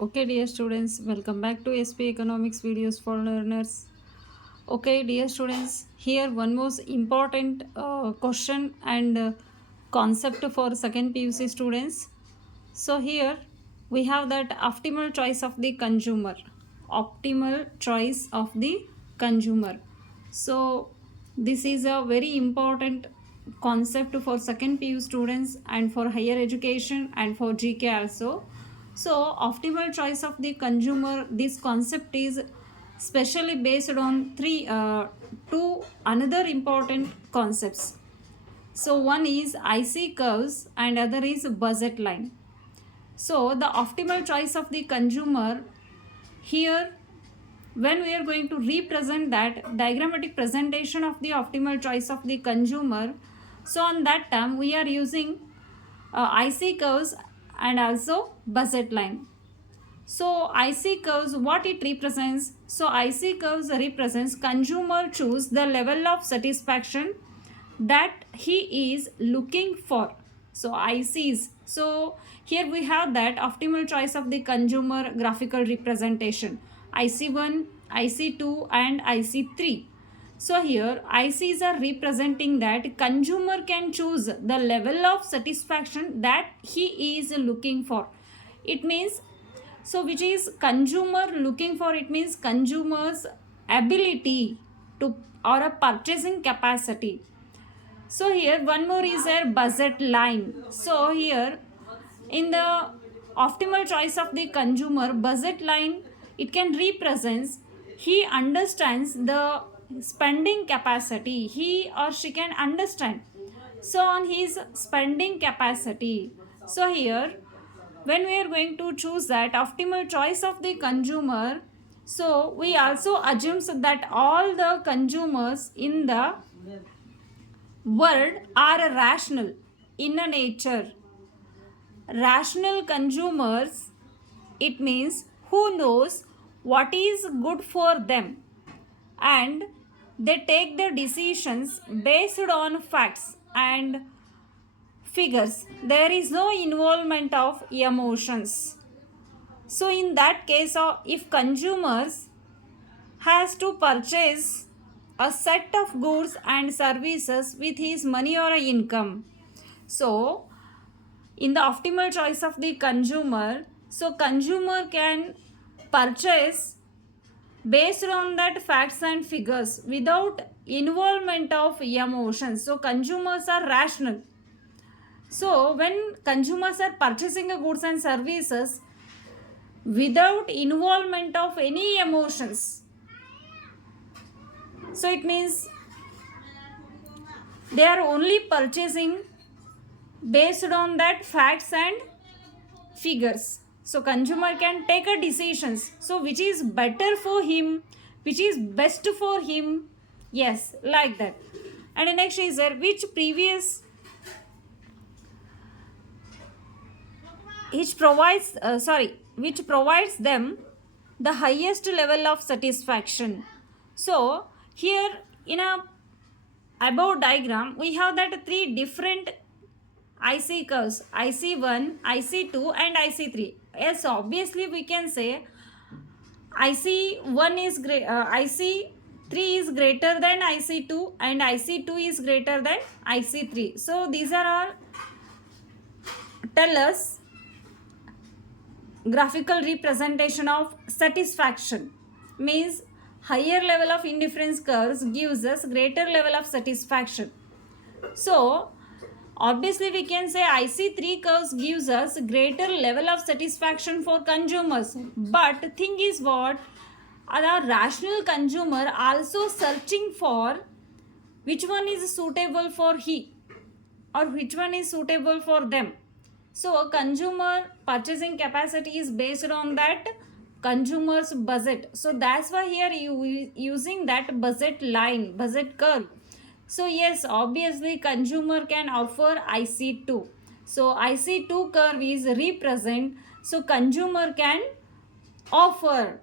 Okay, dear students, welcome back to SP Economics videos for learners. Okay, dear students, here one most important question and concept for second PUC students. So here we have that optimal choice of the consumer. Optimal choice of the consumer. So this is a very important concept for second PU students and for higher education and for GK also. So optimal choice of the consumer, this concept is specially based on two another important concepts. So one is IC curves and other is budget line. So the optimal choice of the consumer here, when we are going to represent that diagrammatic presentation of the optimal choice of the consumer, so on that term we are using IC curves and also budget line. So IC curves, what it represents? So IC curves represents consumer choose the level of satisfaction that he is looking for. So ICs. So here we have that optimal choice of the consumer graphical representation. IC1, IC2 and IC3. So here ICs are representing that consumer can choose the level of satisfaction that he is looking for. It means, so which is consumer looking for, it means consumers ability to or a purchasing capacity. So here one more is a budget line. So here in the optimal choice of the consumer budget line, it can represents he understands the spending capacity, he or she can understand so on his spending capacity. So here when we are going to choose that optimal choice of the consumer, so we also assumes that all the consumers in the world are rational in a nature. Rational consumers, it means who knows what is good for them and they take their decisions based on facts and figures. There is no involvement of emotions. So in that case, if consumers has to purchase a set of goods and services with his money or income, so in the optimal choice of the consumer, so consumer can purchase based on that facts and figures without involvement of emotions. So consumers are rational. So when consumers are purchasing a goods and services without involvement of any emotions, so it means they are only purchasing based on that facts and figures. So consumer can take a decisions, so which is better for him, which is best for him, yes, like that. And next is there which provides them the highest level of satisfaction. So here in a above diagram we have that three different IC curves, IC1, IC2 and IC3. Yes, obviously we can say IC1 is IC3 is greater than IC2 and IC2 is greater than IC3. So these are all tell us graphical representation of satisfaction, means higher level of indifference curves gives us greater level of satisfaction. So obviously we can say IC3 curves gives us greater level of satisfaction for consumers, but thing is what, our rational consumer also searching for which one is suitable for he or which one is suitable for them. So a consumer purchasing capacity is based on that consumer's budget. So that's why here you using that budget line, budget curve. So yes, obviously consumer can offer IC2. So IC2 curve is represent. So consumer can offer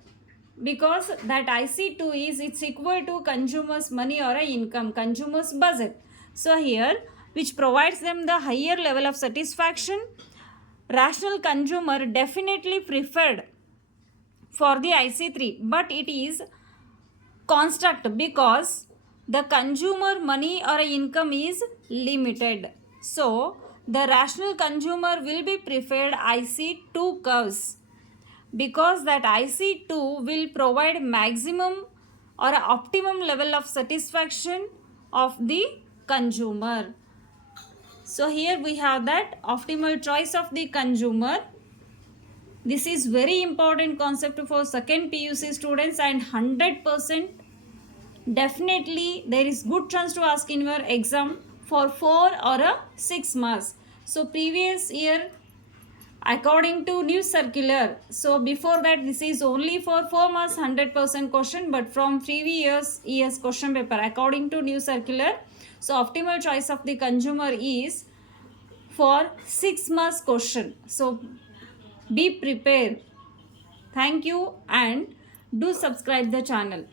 because that IC2 is it's equal to consumer's money or a income, consumer's budget. So here which provides them the higher level of satisfaction, rational consumer definitely preferred for the IC3, but it is construct because the consumer money or income is limited. So the rational consumer will be preferred IC2 curves because that IC2 will provide maximum or optimum level of satisfaction of the consumer. So here we have that optimal choice of the consumer. This is very important concept for second PUC students, and 100% definitely there is good chance to ask in your exam for 4 or 6 marks. So previous year according to new circular, so before that this is only for 4 marks 100% question, but from previous years question paper according to new circular, so optimal choice of the consumer is for 6 marks question. So be prepared. Thank you, and do subscribe the channel.